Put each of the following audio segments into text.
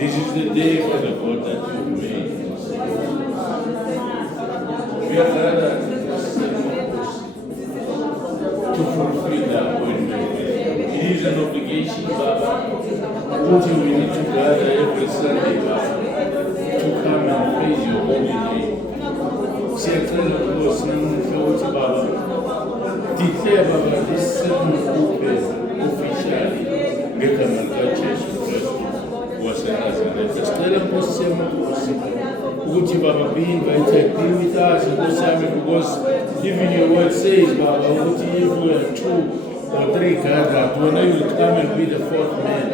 This is the day for the God that you made. We are gathered to fulfill the appointment. It is an obligation, Baba, until we need to gather every Sunday, Baba, to come and praise your holy name. Siyacela Nkosi namuhla ukuthi Baba, declare Baba this seventh open officially ngegama likaJesu Kristu waseNazaretha. Sicela Nkosi yamakhosi ukuthi Baba be invited, be with us Nkosi yami, because even your word says Baba ukuthi if we are two or three gathered, when you will come and be the fourth man.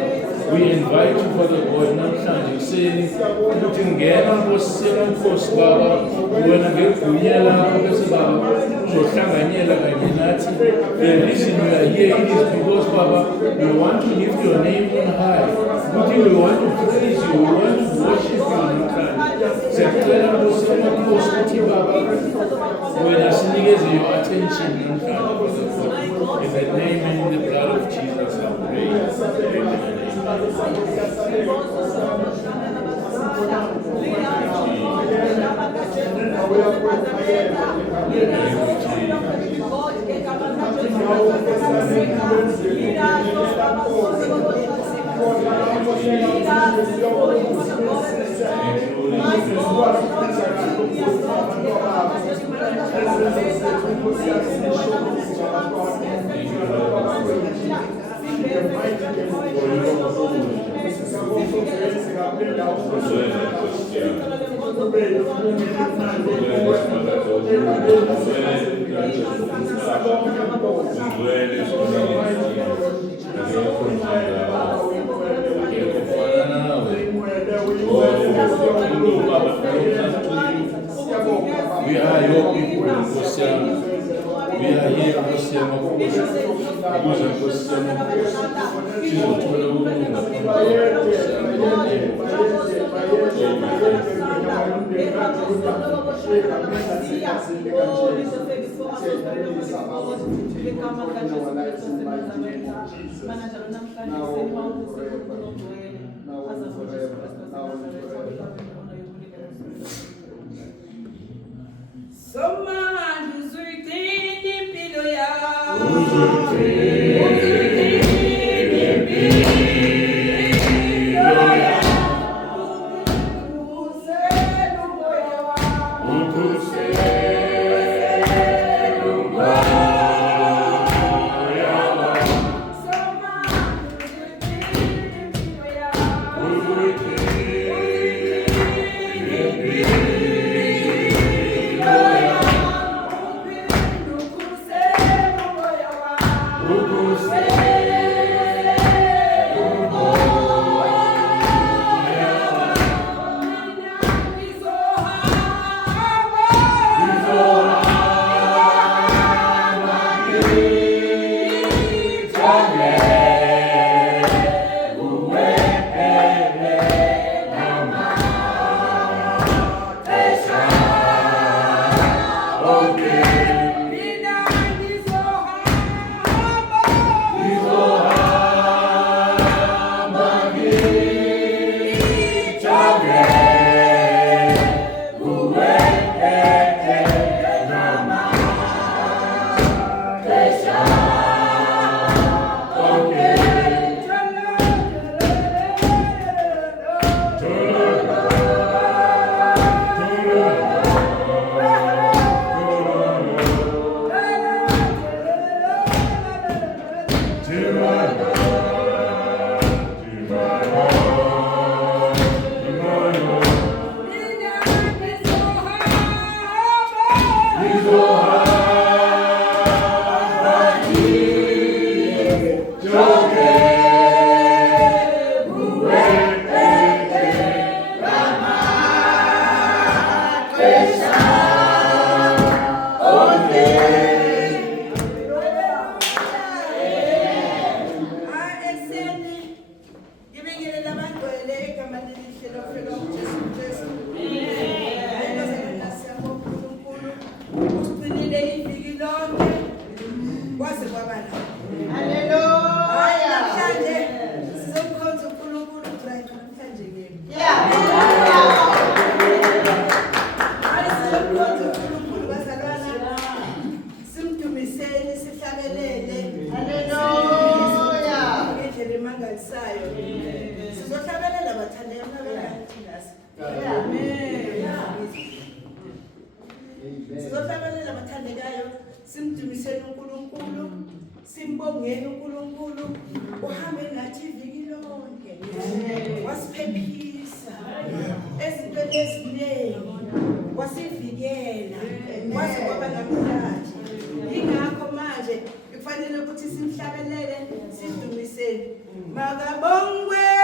We invite you, Father God, namhlanje kuseni ukuthi ngena Nkosi yamakhosi Baba, wena ngegunya lakho bese Baba zohlanganyela kanye nathi. The reason we are here it is because Baba we want to lift your name on high. We want to praise you, we want to worship you namhlanje. Siyacela Nkosi yamakhosi ukuthi Baba wena sinikeze your attention namhlanje. In the name and in the blood of Jesus I pray. Amen. We are your people, we are here, Sizohlabelela abathandekayo, simdumiseni uNkulunkulu, simbongeni uNkulunkulu, uhambe nathi iviki lonke. Wasiphephisa ezintweni eziningi, wasivikela, waze kwaba namhlanje. Ingakho manje kufanele ukuthi simhlabelele, sidumiseni. Makabongwe